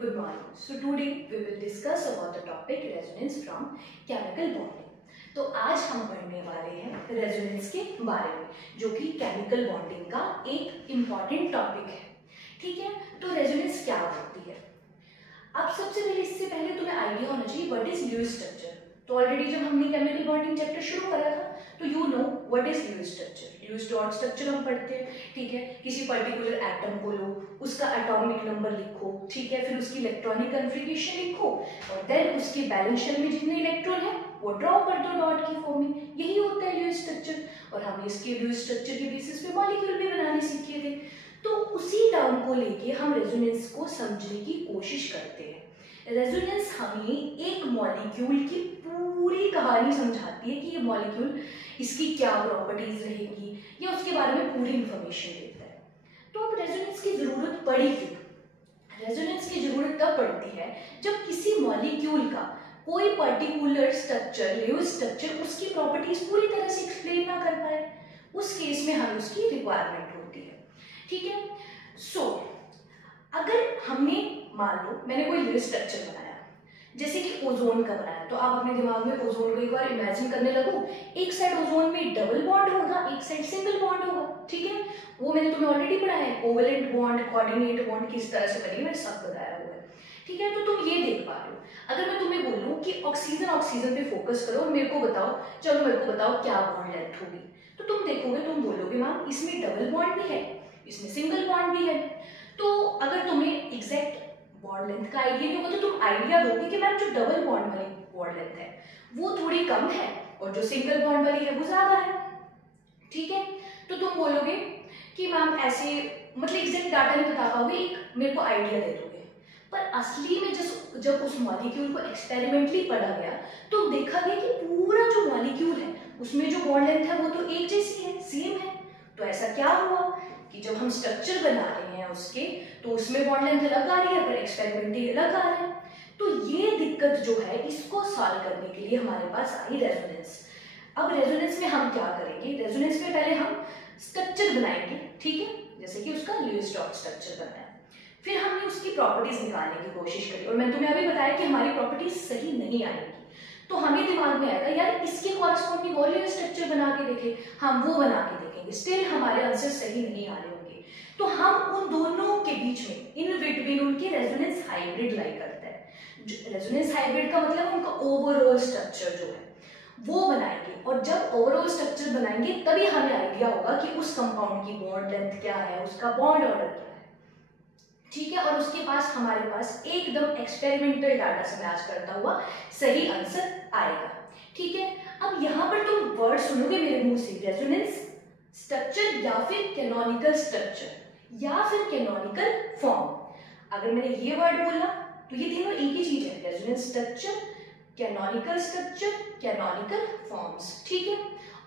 Good morning. So today we will discuss about the topic resonance from chemical bonding. तो आज हम पढ़ने वाले हैं रेजोनेंस के बारे में, जो कि केमिकल बॉन्डिंग का एक इम्पॉर्टेंट टॉपिक है. ठीक है, तो रेजोनेंस क्या होती है? अब सबसे पहले, इससे पहले तुम्हें आइडिया होना चाहिए व्हाट इज ल्यूइस स्ट्रक्चर. तो ऑलरेडी जब हमने केमिकल बॉन्डिंग चैप्टर शुरू करा था तो you know what is Lewis structure. Lewis dot structure हम पढ़ते हैं. ठीक है, किसी पर्टिकुलर एटम को लो, उसका एटॉमिक नंबर लिखो, ठीक है, फिर उसकी इलेक्ट्रॉनिक कन्फिगरेशन लिखो और देन उसके बैलेंस शेल में जितने इलेक्ट्रॉन है वो ड्रॉ कर दो डॉट की फॉर्म में. यही होता है ल्यूइस स्ट्रक्चर. और हमने इसके ल्यूइस स्ट्रक्चर के बेसिस पे मॉलिक्यूल भी बनाने सीखे थे. तो उसी टर्म को लेके हम रेजोनेंस को समझने की कोशिश करते हैं. रेजोनेंस हमें एक मॉलिक्यूल की पूरी कहानी समझाती है कि ये मॉलिक्यूल, इसकी क्या प्रॉपर्टीज रहेंगी, या उसके बारे में पूरी इंफॉर्मेशन देता है. तो अब रेजोनेंस की जरूरत पड़ी क्यों? रेजोनेंस की जरूरत तब पड़ती है जब किसी मॉलिक्यूल का कोई पर्टिकुलर स्ट्रक्चर, ल्यूइस स्ट्रक्चर, उसकी प्रॉपर्टीज पूरी तरह से एक्सप्लेन ना कर पाए. उस केस में हमें उसकी रिक्वायरमेंट होती है. ठीक है, सो अगर हमने, मान लो मैंने कोई ल्यूइस स्ट्रक्चर बनाया, जैसे कि ओजोन का बनाया, तो आप अपने दिमाग में ओजोन को एक बार इमेजिन करने लगो. एक साइड ओजोन में डबल बॉन्ड होगा, एक साइड सिंगल बॉन्ड होगा. ठीक है, वो मैंने तुम्हें ऑलरेडी पढ़ाया है. कोवेलेंट बॉन्ड, कोऑर्डिनेट बॉन्ड किस तरह से बनेगी, मैंने सब बताया हुआ है. ठीक है, तो तुम ये देख पा रहे हो. अगर मैं तुम्हें बोलूं कि ऑक्सीजन ऑक्सीजन पे फोकस करो और मेरे को बताओ, चलो मेरे को बताओ क्या बॉन्ड लेंथ होगी, तो तुम देखोगे, तुम बोलोगे मैम इसमें डबल बॉन्ड भी है, इसमें सिंगल बॉन्ड भी है. तो अगर तुम्हें एग्जैक्ट बॉन्ड लेंथ का आइडिया नहीं होगा तो तुम आइडिया दोगे कि मैम जो डबल बॉन्ड वाली बॉन्ड लेंथ है वो थोड़ी कम है और जो सिंगल बॉन्ड वाली है वो ज्यादा है. ठीक है, तो तुम बोलोगे कि मैम ऐसे, मतलब एग्जैक्ट डाटा नहीं बता पाओगे, एक मेरे को आइडिया दे दोगे. पर असली में जब उस मॉलिक्यूल को एक्सपेरिमेंटली पढ़ा गया तो देखा गया कि पूरा जो मॉलिक्यूल है उसमें जो बॉन्ड लेंथ है वो तो एक जैसी है, सेम है. तो ऐसा क्या हुआ कि जब हम स्ट्रक्चर बना रहे हैं उसके, तो उसमें बॉन्ड लेंथ अलग आ रही है पर एक्सपेरिमेंटली अलग आ रहा है. तो ये दिक्कत जो है, इसको सॉल्व करने के लिए हमारे पास आई रेजोनेंस. अब रेजोनेंस में हम क्या करेंगे? रेजोनेंस में पहले हम स्ट्रक्चर बनाएंगे. ठीक है, जैसे कि उसका ल्यूइस डॉट स्ट्रक्चर बनाया, फिर हमने उसकी प्रॉपर्टीज निकालने की कोशिश करी और मैंने तुम्हें अभी बताया कि हमारी प्रॉपर्टीज सही नहीं आएगी. तो हमें दिमाग में आएगा यार इसके कॉरस्पॉन्डिंग और ल्यूइस स्ट्रक्चर बना के देखें. हम वो बना के देखेंगे, स्टिल हमारे आंसर सही नहीं आ रहे होंगे. तो हम उन दोनों के बीच में, इन बिटवीन, उनके रेजोनेंस हाइब्रिड लाई करता है. रेजोनेंस हाइब्रिड का मतलब उनका ओवरऑल स्ट्रक्चर जो है वो बनाएंगे. और जब ओवरऑल स्ट्रक्चर बनाएंगे तभी हमें आइडिया होगा कि उस कंपाउंड की बॉन्ड लेंथ क्या है, उसका बॉन्ड ऑर्डर क्या है. ठीक है, और उसके पास हमारे पास एकदम एक्सपेरिमेंटल डाटा से मैच करता हुआ सही आंसर आएगा. ठीक है, अब यहाँ पर तुम वर्ड सुनोगे मेरे मुंह से, रेजोनेंस स्ट्रक्चर या फिर कैनोनिकल स्ट्रक्चर या फिर कैनोनिकल फॉर्म. अगर मैंने ये वर्ड बोला तो ये तीनों एक ही चीज है, resonance structure, canonical structure, canonical forms. ठीक है,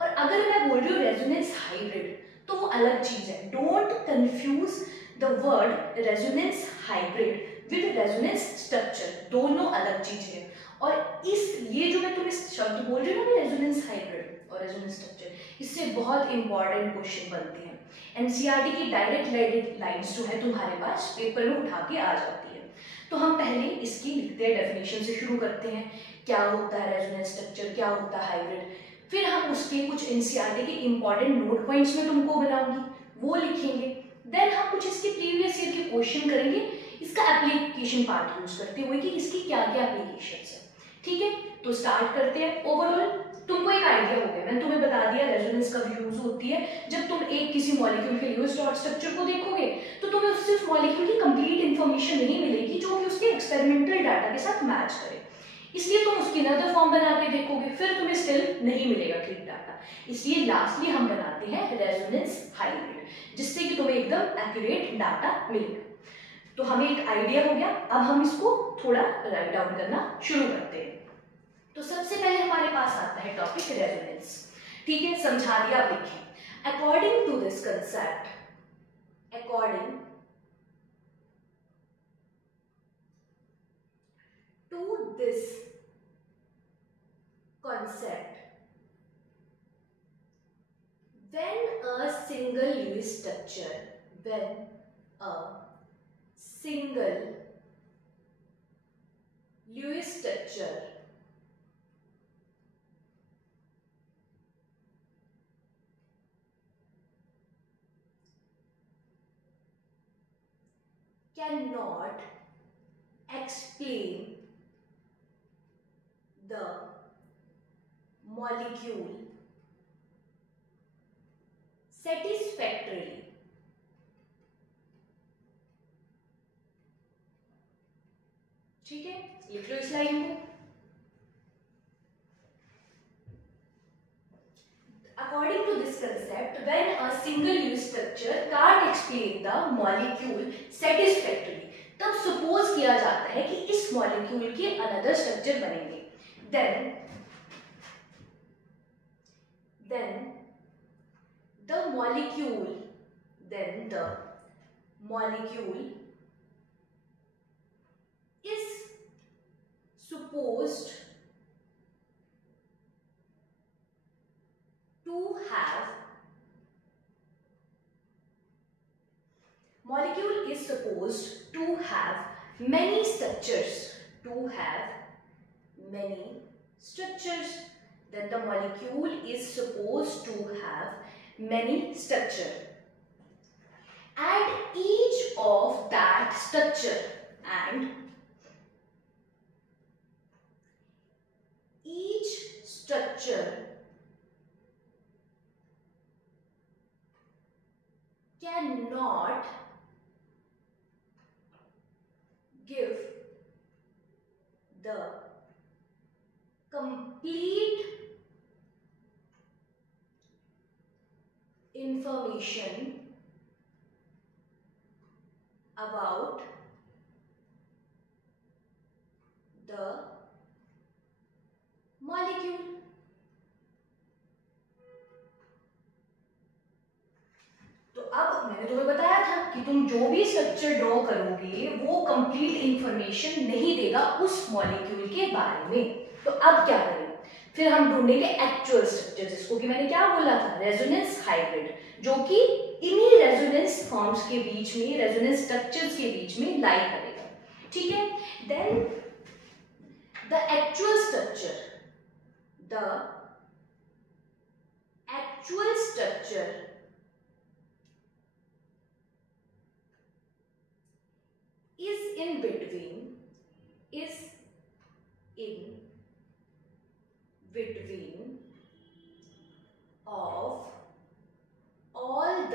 और अगर मैं बोल रही हूँ रेजोनेंस हाइब्रिड तो वो अलग चीज है. Don't confuse the word resonance hybrid with resonance structure, दोनों अलग चीज है. और इस ये जो मैं तुम्हें शब्द बोल रही हूँ ना, रेजोनेंस हाइब्रिड और रेजोनेंस स्ट्रक्चर, इससे बहुत इंपॉर्टेंट क्वेश्चन बनते हैं. एनसीईआरटी की डायरेक्ट लाइंस जो है तुम्हारे पास पेपर में उठा के आ जाती है. तो हम पहले इसकी लिखते हैं, डेफिनेशन से शुरू करते हैं, क्या होता है रेजोनेंस स्ट्रक्चर, क्या होता है हाइब्रिड. फिर हम उसके कुछ एनसीईआरटी के इंपॉर्टेंट नोट पॉइंट्स में तुमको बनाऊंगी, वो लिखेंगे. देन हम कुछ इसके प्रीवियस ईयर के क्वेश्चन करेंगे, इसका एप्लीकेशन पार्ट यूज करते हुए कि इसकी क्या क्या एप्लीकेशंस है. ठीक है, तो स्टार्ट करते हैं. ओवरऑल तुमको एक आइडिया हो गया, मैंने तुम्हें बता दिया रेजोनेंस कब यूज होती है. जब तुम एक किसी मॉलिक्यूल के ल्यूइस डॉट स्ट्रक्चर को देखोगे तो तुम्हें उससे उस मॉलिक्यूल की कंप्लीट इंफॉर्मेशन नहीं मिलेगी जो कि उसके एक्सपेरिमेंटल डाटा के साथ मैच करे. इसलिए तुम उसकी नदर फॉर्म बना के देखोगे, फिर तुम्हें स्टिल नहीं मिलेगा ठीक डाटा. इसलिए लास्टली हम बनाते हैं रेजोनेंस हाइब्रिड, जिससे कि तुम्हें एकदम एक्यूरेट डाटा मिलेगा. तो हमें एक आइडिया हो गया. अब हम इसको थोड़ा राइट डाउन करना शुरू करते हैं. तो सबसे पहले हमारे पास आता है टॉपिक रेजोनेंस. ठीक है, समझा दिया. आप लिखें, according to this concept, according to this concept, when a single Lewis structure Lewis structure cannot explain the molecule satisfactorily. ठीक है, लिख लो इस लाइन को। According to this concept, when a single use structure can't explain the molecule satisfactorily, तब suppose किया जाता है कि इस molecule के another structure बनेंगे। Then the molecule is supposed to have many structures, then the molecule is supposed to have many structures, and each of that structure cannot give the complete information about the molecule. तो अब मैंने तुम्हें बताया था कि तुम जो भी स्ट्रक्चर ड्रॉ करोगे वो कंप्लीट इंफॉर्मेशन नहीं देगा उस मॉलिक्यूल के बारे में। तो अब क्या करें, फिर हम ढूंढेंगे एक्चुअल स्ट्रक्चर, जिसको कि मैंने क्या बोला था, रेजोनेंस हाइब्रिड, जो कि इन्हीं रेजोनेंस फॉर्म्स के बीच में, रेजोनेंस स्ट्रक्चर्स के बीच में लाई करेगा। ठीक है, then the actual structure is in between of all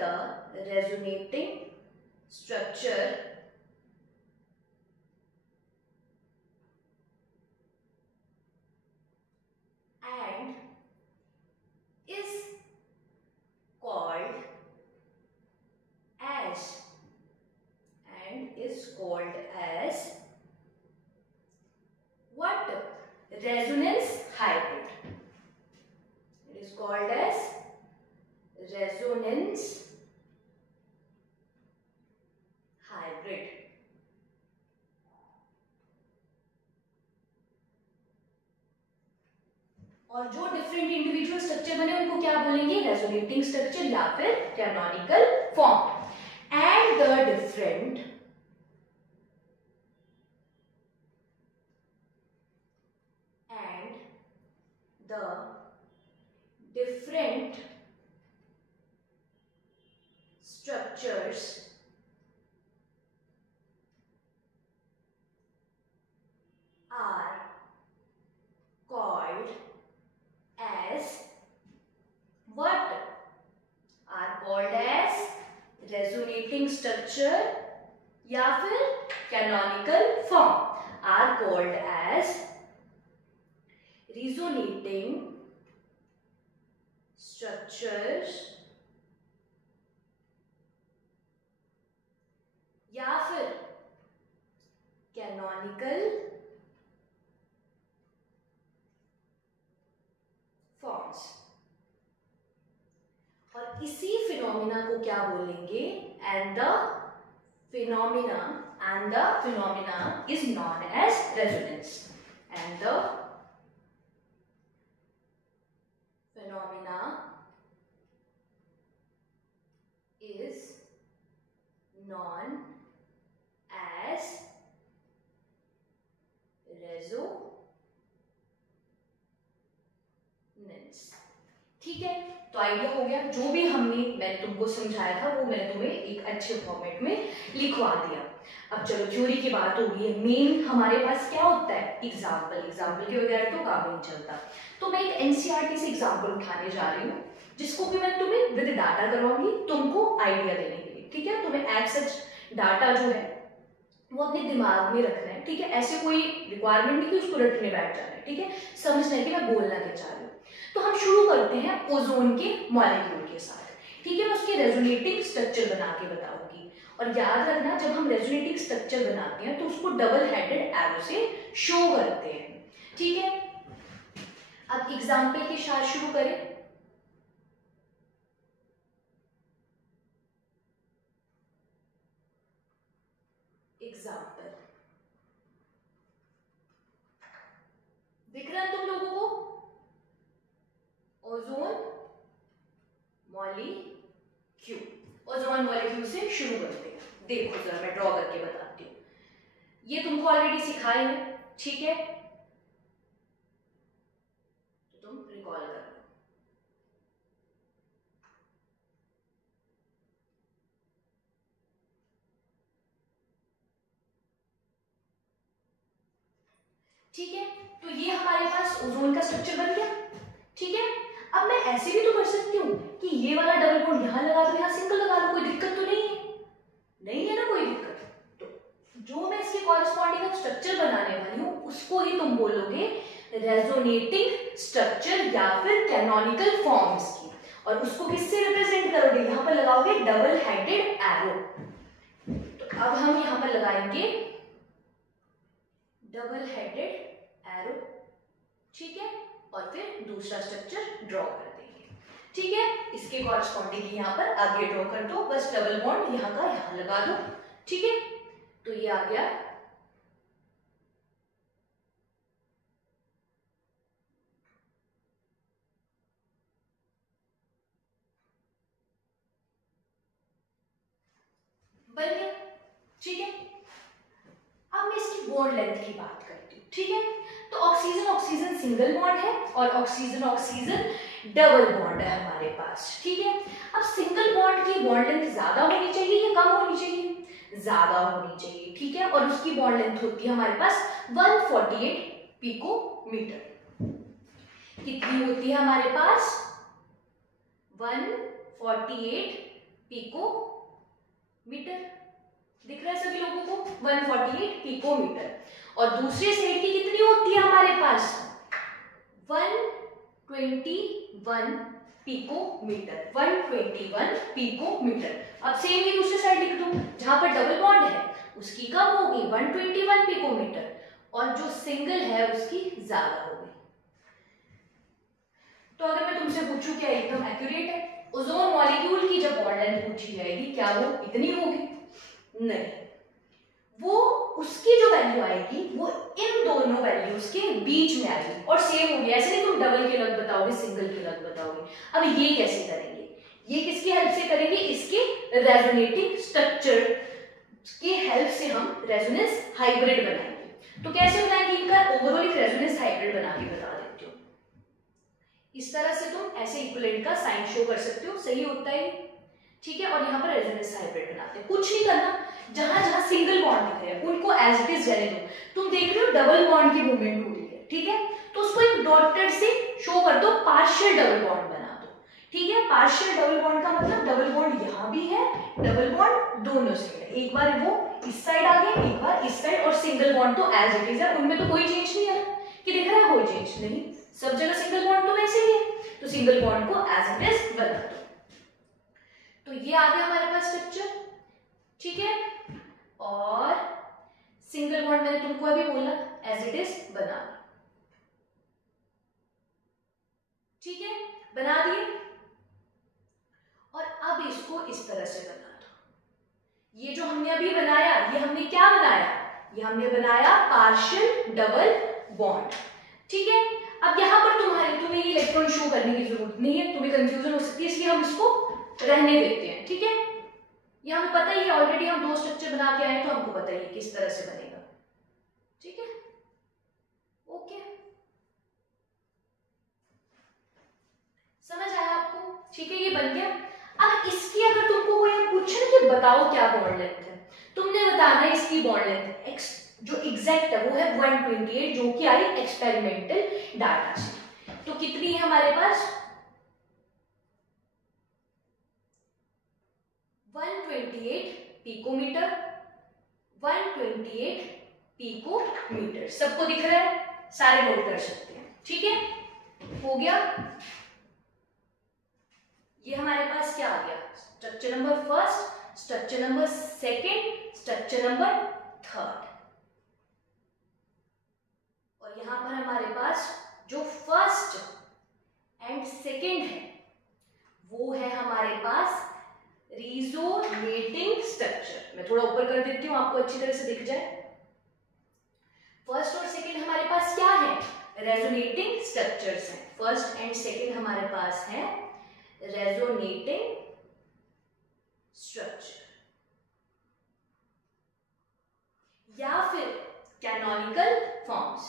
the resonating structure and is called as what? Resonance hybrid. It is called as resonance hybrid. और जो डिफरेंट इंडिविजुअल स्ट्रक्चर बने उनको क्या बोलेंगे, रेजोनेटिंग स्ट्रक्चर या फिर canonical form. And the different structures are called as what? Are called as resonating structure या फिर canonical form, are called as resonating structures या फिर canonical forms। और इसी फिनोमिना को क्या बोलेंगे, and the phenomena is known as resonance, and the phenomena resonance. ठीक है, तो आइडिया हो गया, जो भी मैंने तुमको समझाया था वो मैंने तुम्हें एक अच्छे फॉर्मेट में लिखवा दिया। अब चलो थ्योरी की बात होगी, मेन हमारे पास क्या होता है, एग्जाम्पल के बगैर तो काम नहीं चलता। तो मैं एक एनसीईआरटी से एग्जाम्पल उठाने जा रही हूँ, जिसको भी मैं तुम्हें विद डाटा करवाऊंगी तुमको आइडिया देने के लिए। ठीक है, तुम्हें एज सच डाटा जो है वो अपने दिमाग में रखना है। ठीक है, ऐसे कोई रिक्वायरमेंट नहीं कि उसको रटने बैठ जाना है। ठीक है, समझना है कि मैं बोलना क्या चाह रही हूँ। तो हम शुरू करते हैं ओजोन के मॉलिक्यूल के साथ। ठीक है, मैं उसके रेजोनेटिंग स्ट्रक्चर बना के बताऊंगी, और याद रखना जब हम रेजोनेटिंग स्ट्रक्चर बनाते हैं तो उसको डबल हेडेड एरो से शो करते हैं। ठीक है, अब एग्जाम्पल के साथ शुरू करें। एग्जाम्पल दिख रहा है तुम लोगों को, ओजोन मॉलिक्यूल। ओजोन मॉलिक्यूल से शुरू करते हैं। देखो जरा मैं ड्रॉ करके बताती हूँ, ये तुमको ऑलरेडी सिखाई है। ठीक है, तो तुम रिकॉल कर लो। ठीक है, तो ये हमारे पास ओजोन का स्ट्रक्चर बन गया। ठीक है, अब मैं ऐसे भी तो कर सकती हूँ कि ये वाला डबल बॉन्ड यहां लगा दो, यहां सिंगल लगा लो, कोई दिक्कत तो नहीं है, नहीं है ना कोई दिक्कत। तो जो मैं इसके कॉरेस्पॉन्डिंग स्ट्रक्चर बनाने वाली हूँ उसको ही तुम बोलोगे रेजोनेटिंग स्ट्रक्चर या फिर कैनोनिकल फॉर्म्स की, और उसको किससे रिप्रेजेंट करोगे, यहां पर लगाओगे डबल हेडेड एरो। तो अब हम यहां पर लगाएंगे डबल हेडेड एरो। ठीक है, और फिर दूसरा स्ट्रक्चर ड्रॉ कर देंगे। ठीक है, इसके कॉरेस्पॉन्डिंग यहां पर आगे ड्रॉ कर दो, बस डबल बॉन्ड यहां का यहां लगा दो। ठीक है, तो ये आ गया बन गया। ठीक है, अब मैं इसकी बॉन्ड लेंथ की बात करती हूँ। ठीक है, तो ऑक्सीजन ऑक्सीजन सिंगल बॉन्ड है और ऑक्सीजन ऑक्सीजन डबल बॉन्ड है हमारे पास। ठीक है, अब सिंगल बॉन्ड की बॉन्ड लेंथ ज्यादा होनी चाहिए या कम होनी चाहिए, ज्यादा होनी चाहिए। ठीक है, और उसकी बॉन्ड लेंथ होती है हमारे पास 148 पिकोमीटर। कितनी होती है हमारे पास, 148 पिकोमीटर। दिख रहा है सभी लोगों को, 148 पिकोमीटर। और दूसरे साइड की कितनी होती है हमारे पास, 121 पिकोमीटर, 121 पिकोमीटर। अब सेम ही दूसरे साइड लिख दूं, जहां पर डबल बॉन्ड है उसकी कम होगी 121 पिकोमीटर, और जो सिंगल है उसकी ज्यादा होगी। तो अगर मैं तुमसे पूछूं क्या एकदम एक्यूरेट है, ओजोन मॉलिक्यूल की जब बॉन्ड लेंथ पूछी जाएगी क्या वो इतनी होगी, नहीं, वो उसकी जो वैल्यू आएगी वो इन दोनों वैल्यूज के बीच में आएगी, और सेम होगी। ऐसे नहीं तुम डबल के अलग बताओगे सिंगल के अलग बताओगे। अब ये कैसे करेंगे, ये किसकी हेल्प से करेंगे, इसके रेजोनेटिंग स्ट्रक्चर की हेल्प से हम रेजोनेंस हाइब्रिड बनाएंगे। तो कैसे बनाएंगे, इनका ओवरऑल एक रेजोनेंस हाइब्रिड बना के बता देती हूँ। इस तरह से तुम ऐसे इक्विवेलेंट का साइन शो कर सकते हो, सही होता है। ठीक है, और यहाँ पर रेजोनेंस हाइब्रिड बनाते हैं। कुछ नहीं करना, जहां जहां सिंगल बॉन्ड दिख रहे हैं उनको एज इट इज रहने दो। तुम देख रहे हो डबल बॉन्ड की मूवमेंट हो रही है, ठीक है, तो उसको एक डॉटेड से शो कर दो, पार्शियल डबल बॉन्ड बना दो। ठीक है, पार्शियल डबल बॉन्ड का मतलब डबल बॉन्ड यहाँ भी है, डबल बॉन्ड दोनों साइड है, एक बार वो इस साइड आ गया, एक बार इस साइड, और सिंगल बॉन्ड तो एज इट इज है, उनमें तो कोई चेंज नहीं है कि दिख रहा है, कोई चेंज नहीं, सब जगह सिंगल बॉन्ड तो वैसे ही है, तो सिंगल बॉन्ड को एज इट इज बना दो। तो ये आ गया हमारे पास स्ट्रक्चर। ठीक है, और सिंगल बॉन्ड मैंने तुमको अभी बोला एज इट इज बना, ठीक है, बना दिए, और अब इसको इस तरह से बना दो। ये जो हमने अभी बनाया, ये हमने क्या बनाया, ये हमने बनाया पार्शियल डबल बॉन्ड। ठीक है, अब यहां पर तुम्हें ये इलेक्ट्रॉन शो करने की जरूरत नहीं है, तुम्हें कंफ्यूजन हो सकती है, इसलिए हम इसको रहने देते हैं। ठीक है, ये हमें पता ही है, ऑलरेडी हम दो स्ट्रक्चर बना के आए, तो हमको पता ही है किस तरह से बनेगा। ठीक है, ओके। बताओ क्या बॉन्ड लेंथ है, तुमने बताना है इसकी बॉन्ड लेंथ एक्स जो एग्जैक्ट है वो है 128 जो कि आई एक्सपेरिमेंटल डाटा से। तो कितनी है हमारे पास 128 पिकोमीटर, 128 पिकोमीटर। सबको दिख रहा है, सारे नोट कर सकते हैं, ठीक है हो गया। ये हमारे पास क्या आ गया, structure number first, structure number second, structure number third. और यहां पर हमारे पास जो फर्स्ट एंड सेकेंड है वो है हमारे पास रिजोनेटिंग स्ट्रक्चर। मैं थोड़ा ऊपर कर देती हूं आपको अच्छी तरह से दिख जाए। फर्स्ट और सेकेंड हमारे पास क्या है, रेजोनेटिंग स्ट्रक्चर्स हैं। फर्स्ट एंड सेकेंड हमारे पास है रेजोनेटिंग स्ट्रक्चर या फिर कैनोनिकल फॉर्म्स।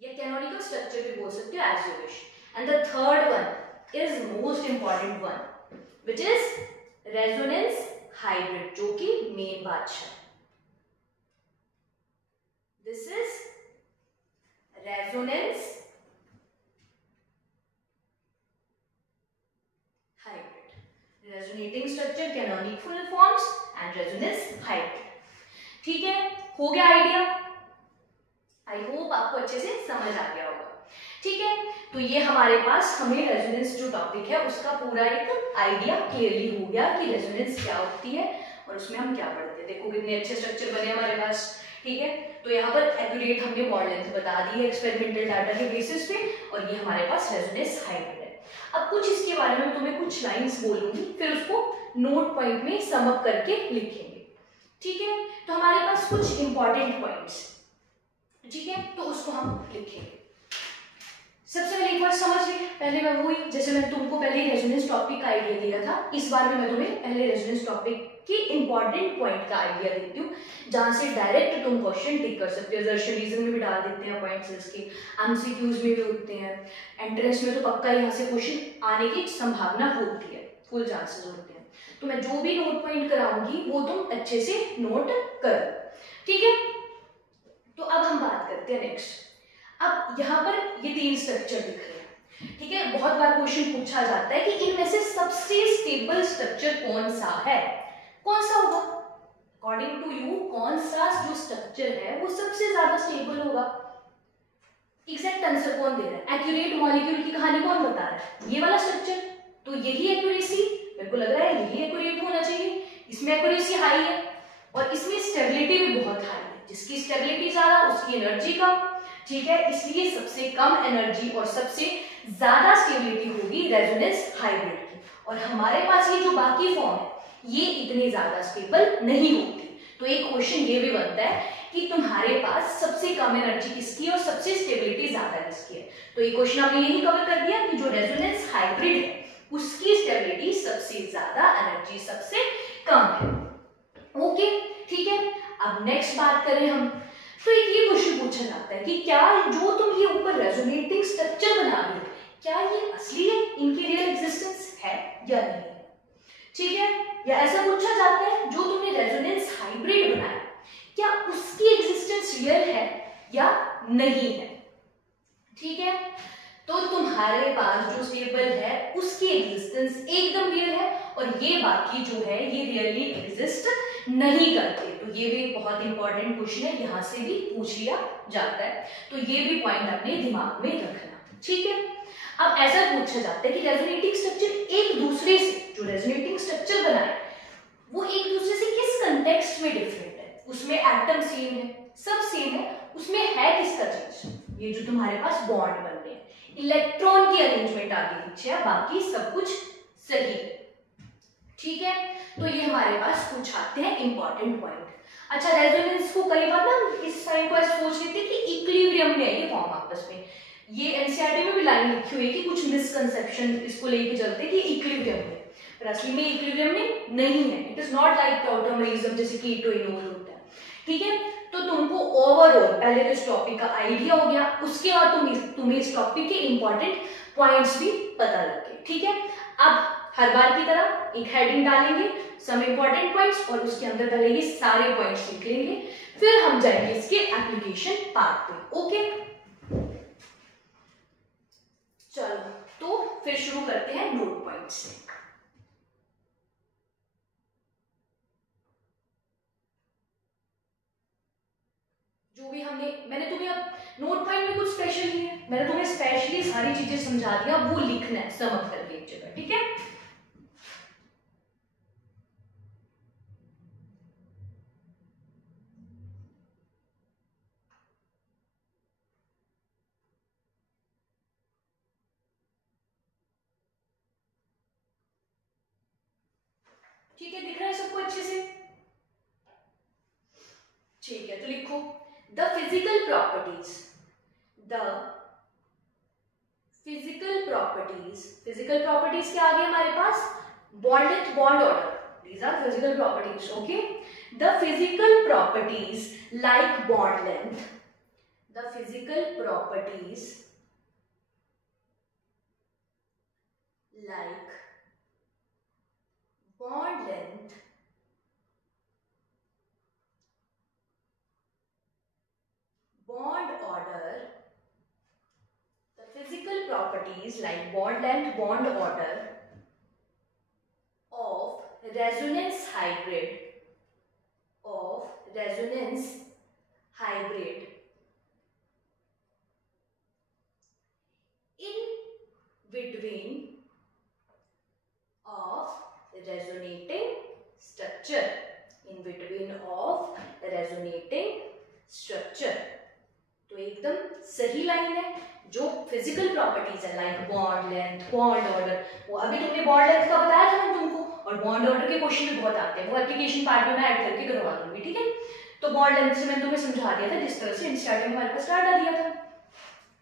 या कैनोनिकल स्ट्रक्चर भी बोल सकते हो as you wish. And the third one is most important one which is resonance hybrid, जो कि मेन बादशाह। This is resonance hybrid, resonating structure, canonical forms and resonance hybrid. ठीक है, हो गया आइडिया। आई होप आपको अच्छे से समझ आ गया होगा। ठीक है, तो ये हमारे पास हमें रेजोनेंस जो टॉपिक है उसका पूरा एक आइडिया क्लियरली हो गया कि रेजोनेंस क्या होती है और उसमें हम क्या पढ़ते हैं। देखो कितने अच्छे स्ट्रक्चर बने हमारे पास। ठीक है, तो यहाँ पर एक्यूरेट हमने बॉन्ड लेंथ बता दी है एक्सपेरिमेंटल डाटा के बेसिस पे, और ये हमारे पास रेजोनेंस हाइब्रिड है। अब कुछ इसके बारे में तुम्हें कुछ लाइंस बोलूंगी, फिर उसको नोट पॉइंट में सम अप करके लिखेंगे। ठीक है, तो हमारे पास कुछ इंपॉर्टेंट पॉइंट्स, ठीक है, तो उसको हम लिखेंगे। सबसे पहले एक बार समझ लें, पहले मैं वही जैसे मैंने तुमको पहले रेजोनेंस टॉपिक का आइडिया दिया था, इस बार में मैं तुम्हें पहले रेजोनेंस टॉपिक की इंपॉर्टेंट पॉइंट का आइडिया देती हूँ, जहां से डायरेक्ट तुम क्वेश्चन टिक कर सकते हो। जर्शन रीजन में भी डाल देते हैं पॉइंट्स इसके, एमसीक्यूज में भी होते हैं, एंट्रेंस में तो पक्का यहाँ से क्वेश्चन आने की संभावना होती है, फुल चांसेस होते हैं। तो मैं जो भी नोट पॉइंट कराऊंगी वो तुम अच्छे से नोट करो। ठीक है, तो अब हम बात करते हैं नेक्स्ट। अब यहाँ पर ये तीन स्ट्रक्चर दिख रहे हैं। ठीक है, बहुत बार क्वेश्चन पूछा जाता है कि इनमें से सबसे स्टेबल स्ट्रक्चर कौन सा है, कौन सा होगा अकॉर्डिंग टू यू, कौन सा जो स्ट्रक्चर है वो सबसे ज्यादा स्टेबल होगा। एग्जैक्ट आंसर कौन दे रहा है, एक्यूरेट मॉलिक्यूल की कहानी कौन बता रहा है, ये वाला स्ट्रक्चर। तो यही एक्यूरेसी, मेरे को लग रहा है यही एक्यूरेट होना चाहिए। इसमें एक्यूरेसी हाई है और इसमें स्टेबिलिटी भी बहुत हाई है। जिसकी स्टेबिलिटी ज्यादा उसकी एनर्जी कम। ठीक है, इसलिए सबसे कम एनर्जी और सबसे ज्यादा स्टेबिलिटी होगी रेजोनेंस हाइब्रिड की। और हमारे पास ये जो बाकी फॉर्म है ये इतनी ज्यादा स्टेबल नहीं होती। तो एक क्वेश्चन ये भी बनता है कि तुम्हारे पास सबसे कम एनर्जी किसकी और सबसे स्टेबिलिटी ज्यादा किसकी है। तो ये क्वेश्चन हमने यही कवर कर दिया कि जो रेजोनेंस हाइब्रिड है उसकी स्टेबिलिटी सबसे ज्यादा, एनर्जी सबसे कम है। ओके, ठीक है, अब नेक्स्ट बात करें हम, तो एक ये क्वेश्चन पूछा जाता है कि क्या जो तुम ये ऊपर रेजोनेटिंग स्ट्रक्चर बना रहे हो क्या ये असली है, इनकी रियल एग्जिस्टेंस है या नहीं है। ठीक है, या ऐसा पूछा जाता है जो तुमने रेजोनेंस हाइब्रिड बनाया क्या उसकी एग्जिस्टेंस रियल है या नहीं है। ठीक है, तो तुम्हारे पास जो स्टेबल है उसकी एग्जिस्टेंस एकदम रियल है और ये बाकी जो है ये रियली एग्जिस्ट नहीं करते। तो ये भी बहुत इंपॉर्टेंट क्वेश्चन है, यहां से भी पूछ लिया जाता है, तो ये भी पॉइंट अपने दिमाग में रखना। ठीक है, अब ऐसा पूछा जाता है कि रेजोनेटिंग स्ट्रक्चर एक दूसरे से, जो रेजोनेटिंग स्ट्रक्चर बनाए वो एक दूसरे से किस कंटेक्स्ट में डिफरेंट है। उसमें एटम सेम है, सब सेम है, उसमें है किसका चेंज, ये जो तुम्हारे पास बॉन्ड बन रहे हैं, इलेक्ट्रॉन की अरेंजमेंट आगे पीछे है, बाकी सब कुछ सही है। ठीक है, तो ये हमारे पास कुछ आते हैं इंपॉर्टेंट पॉइंट। अच्छा, रेजोनेंस को कई बार ना इस साइड को ऐसे सोच लेते कि इक्विलिब्रियम में है ये फॉर्म आपस में, ये एनसीईआरटी में भी लाइन लिखी हुई है कि कुछ मिसकंसेप्शन इसको लेके चलते कि इक्विलिब्रियम में, पर असली में इक्विलिब्रियम में नहीं है। इट इज नॉट लाइक टॉटमरिज्म जैसे कि कीटोइनोल होता है। ठीक है, तो तुमको ओवरऑल पहले तो इस टॉपिक का आइडिया हो गया, उसके बाद तुम्हें इस टॉपिक के इंपॉर्टेंट पॉइंट्स भी पता लग गए। ठीक है। अब हर बार की तरह एक हेडिंग डालेंगे, सम इंपॉर्टेंट पॉइंट्स, और उसके अंदर पहले ये सारे पॉइंट्स लिख लेंगे, फिर हम जाएंगे इसके एप्लीकेशन पार्ट पे। ओके, चलो तो फिर शुरू करते हैं नोट पॉइंट से। जो भी मैंने तुम्हें अब नोट पॉइंट में कुछ स्पेशल नहीं है, मैंने तुम्हें स्पेशली सारी चीजें समझा दिया, वो लिखना है सम अप करके एक जगह, ठीक है। ठीक है, दिख रहा है सबको अच्छे से? ठीक है, तो लिखो the physical properties, the physical properties, physical properties क्या आ गया हमारे पास? Bond length, bond order, these are physical properties. Okay, the physical properties like bond length, the physical properties like bond length, bond order, the physical properties like bond length, bond order of resonance hybrid, of resonance hybrid in between of resonating structure, in between of resonating structure। तो एकदम सही line है। जो physical properties है like bond length, bond order, वो अभी तुमने bond length का बताया था ना तुमको, और बॉन्ड ऑर्डर के क्वेश्चन भी बहुत आते हैं, वो एप्लीकेशन पार्ट में मैं ऐड करके करवा दूंगी, ठीक है। तो बॉन्ड लेंथ से मैंने तुम्हें समझा दिया था जिस तरह से स्टार्टिंग में हमारे पास डाटा दिया था।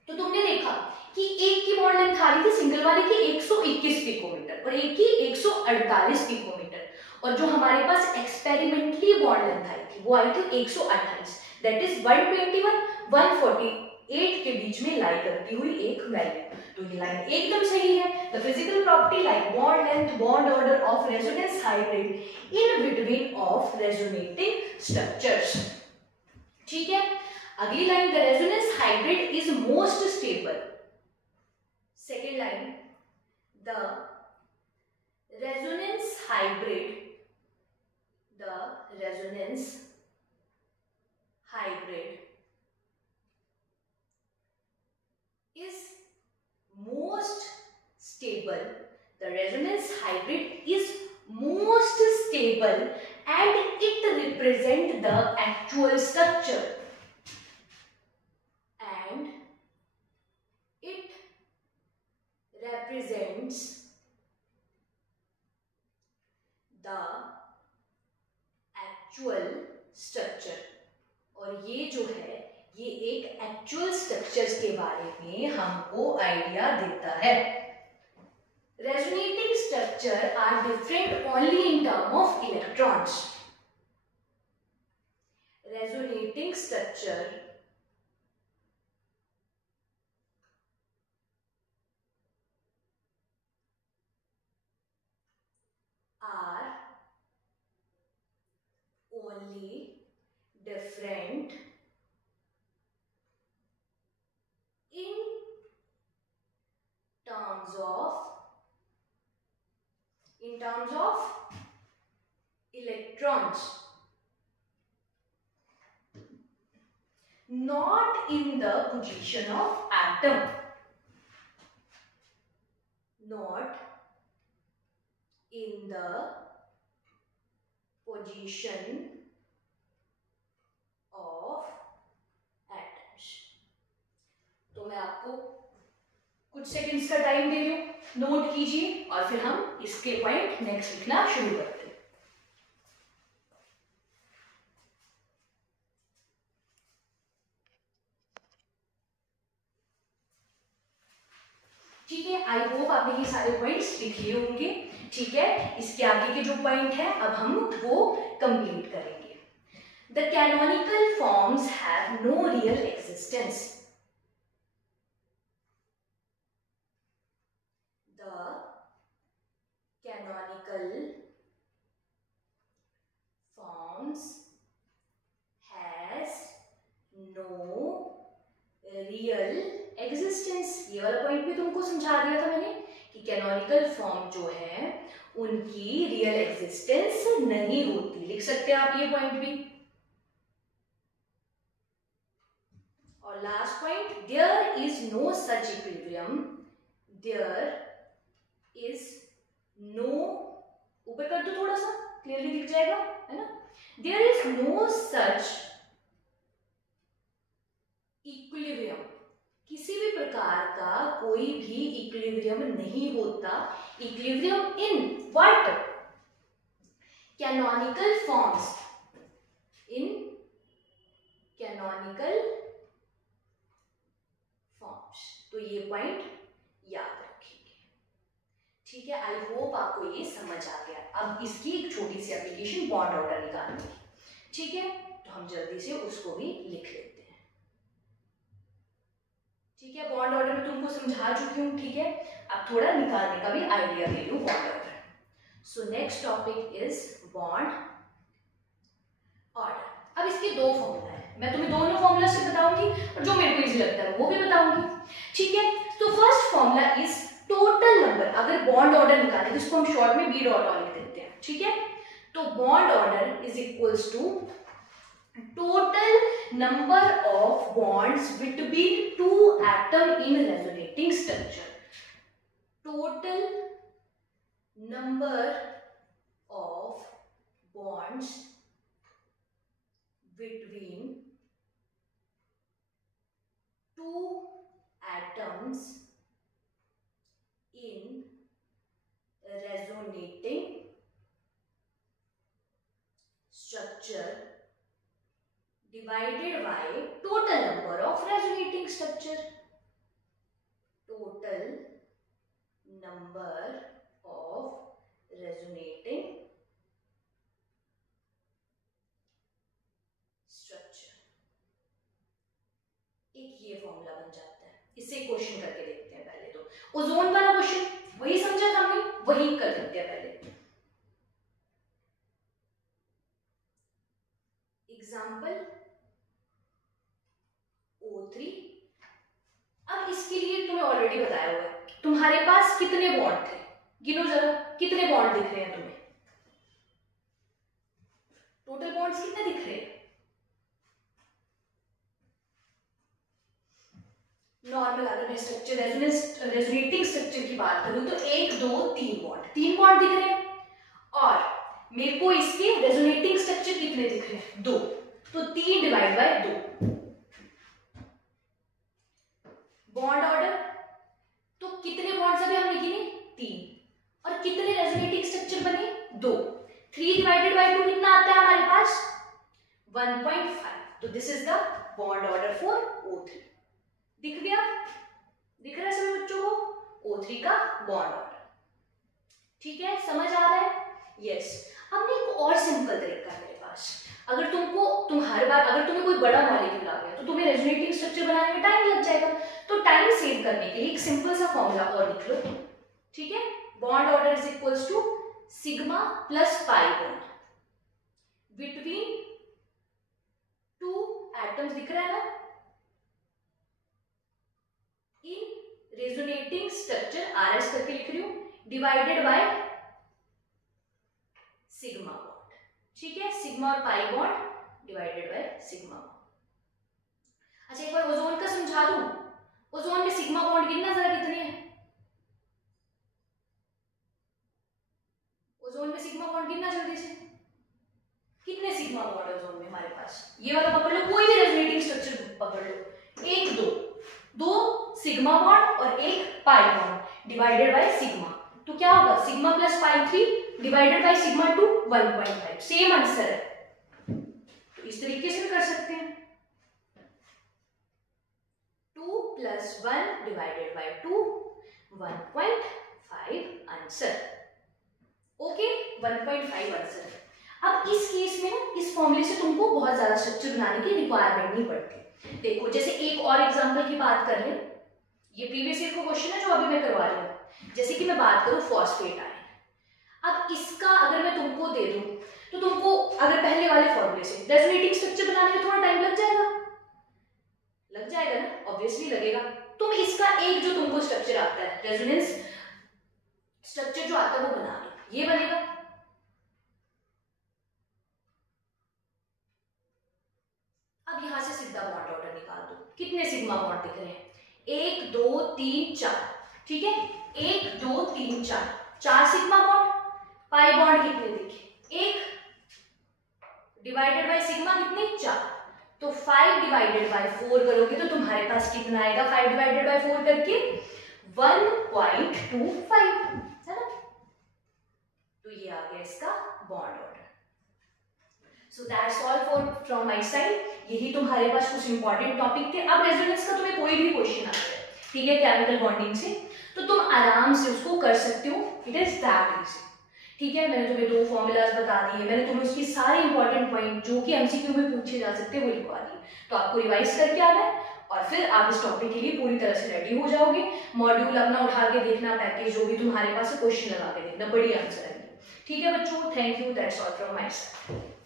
तो तुमने देखा कि एक की बॉन्ड लेंथ आ रही थी सिंगल वाले की 121 पिकोमीटर और एक की 148 पिकोमीटर, और जो हमारे पास एक्सपेरिमेंटली बॉन्ड लेंथ आई थी वो आई थी 128, दैट इज 121 148 के बीच में लाई करती हुई एक वैल्यू। तो ये लाइन एकदम सही है। The physical property like bond length, bond order of resonance hybrid in between of resonating structures. ठीक है, अगली line, the resonance hybrid is most stable. Second line, the resonance hybrid, the resonance hybrid is most stable, the resonance hybrid is most stable and it represents the actual structure, and it represents the actual structure। और ये जो है ये एक actual structures के बारे में हमको आइडिया देता है। Resonating structure are different only in term of electrons. Resonating structure are only different in terms of electrons, not in the position of atom, not in the position of atoms। तो मैं आपको कुछ seconds का time दे रही हूं, note कीजिए और फिर हम इसके पॉइंट नेक्स्ट लिखना शुरू करते हैं। ठीक है, आई होप आपने ये सारे पॉइंट्स लिख लिए होंगे। ठीक है, इसके आगे के जो पॉइंट है अब हम वो कंप्लीट करेंगे। The canonical forms have no real existence. The existence, ये वाला पॉइंट भी तुमको समझा दिया था मैंने कि कैनोनिकल फॉर्म जो है उनकी रियल एग्जिस्टेंस नहीं होती। लिख सकते हैं आप ये पॉइंट भी। और last point, there is no such equilibrium, there is no, ऊपर कर दो थोड़ा सा, क्लियरली दिख जाएगा, है ना। There is no such equilibrium, किसी भी प्रकार का कोई भी इक्विलिब्रियम नहीं होता। Equilibrium in what, canonical forms, in canonical forms. तो ये पॉइंट याद रखेंगे, ठीक है। आई होप आपको ये समझ आ गया। अब इसकी एक छोटी सी एप्लीकेशन बॉन्ड ऑर्डर निकालनी है, ठीक है। तो हम जल्दी से उसको भी लिख लेते हैं, ठीक है। बॉन्ड ऑर्डर में तुमको समझा चुकी हूँ, ठीक है। अब थोड़ा निकालने का भी आइडिया दे लूं bond order. So next topic is bond order. अब इसके दो फॉर्मूला है, मैं तुम्हें दोनों फॉर्मूला से बताऊंगी और जो मेरे को इजी लगता है वो भी बताऊंगी, ठीक है। तो first formula is total number. अगर बॉन्ड ऑर्डर निकाले तो इसको हम शॉर्ट में बी डॉट ऑल लिख देते हैं, ठीक है। तो bond order is equals to total number of bonds between two atoms in resonating structure. Total number of bonds between two atoms in resonating structure divided by total number of resonating structure. Total number of resonating structure. एक ये formula बन जाता है। इससे question करके देखते हैं पहले। तो ओजोन वाला क्वेश्चन वही समझा था हमने, वही कर लेते हैं पहले। Example O3। अब इसके लिए तुम्हें ऑलरेडी बताया हुआ है, तुम्हारे पास कितने बॉन्ड थे, गिनो जरा, कितने बॉन्ड दिख रहे हैं तुम्हें, टोटल बॉन्ड्स कितने दिख रहे हैं। नॉर्मल अगर मैं स्ट्रक्चर रेजोनेटिंग स्ट्रक्चर की बात करूं तो 1 2 3 बॉन्ड, 3 बॉन्ड दिख रहे हैं। और मेरे को इसके रेजोनेटिंग स्ट्रक्चर कितने दिख रहे हैं, 2। तो 3 डिवाइड बाय 2। बॉन्ड ऑर्डर तो कितने बॉन्ड्स अभी हमने गिने, 3। और कितने रेजोनेटिंग स्ट्रक्चर बने, 2। 3 डिवाइडेड बाय 2 कितना आता है हमारे पास, 1.5। तो this is the bond order for O3। दिख गया, दिख रहा है सभी बच्चों को O3 का बॉन्ड ऑर्डर, ठीक है। समझ आ रहा है, यस। अब एक और सिंपल तरीका है मेरे पास। अगर तुम्हें कोई बड़ा मॉलिक्यूल आ गया तो तुम्हें रेजोनेटिंग स्ट्रक्चर बनाने में टाइम लग जाएगा। तो टाइम सेव करने के लिए एक सिंपल सा फॉर्मूला और लिख लो, ठीक है। Bond order is equals to sigma plus pi bond between two atoms, दिख रहा है ना, इन रेजोनेटिंग स्ट्रक्चर, RS करके लिख रही हूं, डिवाइडेड बाय सिग्मा बॉन्ड, ठीक है। सिग्मा और pi bond divided by sigma. अच्छा एक बार ओजोन का समझा दूं। ओजोन में सिग्मा बॉन्ड गिनना जरा कितने हैं, ओजोन में सिग्मा बॉन्ड गिनना जल्दी से, कितने सिग्मा बॉन्ड ओजोन में हमारे पास। ये वाला पकड़ लो, कोई भी रेजोनेटिंग स्ट्रक्चर पकड़ लो, 1 2 सिग्मा बॉन्ड और 1 pi bond divided by sigma. तो क्या होगा, sigma plus pi 3 divided by sigma 2 1.5। Same answer है। तो इस तरीके से भी कर सकते हैं, 2 + 1 divided by 2 1.5 answer, okay. 1.5 answer. अब इस केस में ना इस फॉर्मूले से तुमको बहुत ज्यादा स्ट्रक्चर बनाने की रिक्वायरमेंट नहीं पड़ती। देखो जैसे एक और एग्जांपल की बात कर ले, ये प्रीवियस ईयर का क्वेश्चन है जो अभी मैं करवा रही हूँ। जैसे कि मैं बात करूँ फॉस्फेट आयन। अब इसका अगर मैं तुमको दे दूं तो तुमको अगर पहले वाले फॉर्मूले से रेजोनेटिंग स्ट्रक्चर बनाने में थोड़ा टाइम लग जाएगा ना, ऑब्वियसली लगेगा। तुम इसका एक जो तुमको स्ट्रक्चर आता है, रेजोनेंस स्ट्रक्चर जो आता है वो बना दो। ये बनेगा, अब यहां से सीधा बॉन्ड ऑर्डर निकाल दो। कितने सिग्मा बॉन्ड दिख रहे हैं? 1 2 3 4, ठीक है, 1 2 3 4, 4 सिग्मा बॉन्ड। पाई बॉन्ड कितने दिखे? 1 डिवाइडेड बाय सिग्मा कितने? 4। तो 5 डिवाइडेड बाय 4 करोगे तो तुम्हारे पास कितना आएगा? 5 डिवाइडेड बाय 4 करके 1.25 है ना। तो ये आ गया इसका bond order. So that's all for from my side. यही तुम्हारे पास कुछ इंपॉर्टेंट टॉपिक थे। अब रेजोनेंस का तुम्हें कोई भी क्वेश्चन आता है, ठीक है, केमिकल बॉन्डिंग से, तो तुम आराम से उसको कर सकते हो। इट इज दैट इजी, ठीक है। मैंने तुम्हें 2 फॉर्मूलाज बता दिए, मैंने तुम्हें उसकी सारे इंपॉर्टेंट पॉइंट जो कि एमसीक्यू में पूछे जा सकते हैं वो लिखवा दिए। तो आपको रिवाइज करके आना है और फिर आप इस टॉपिक के लिए पूरी तरह से रेडी हो जाओगे। मॉड्यूल अपना उठा के देखना, पैकेज जो भी तुम्हारे पास है क्वेश्चन लगा के देखना, बड़ी आंसर आएगी। ठीक है बच्चों, thank you, that's all from my side.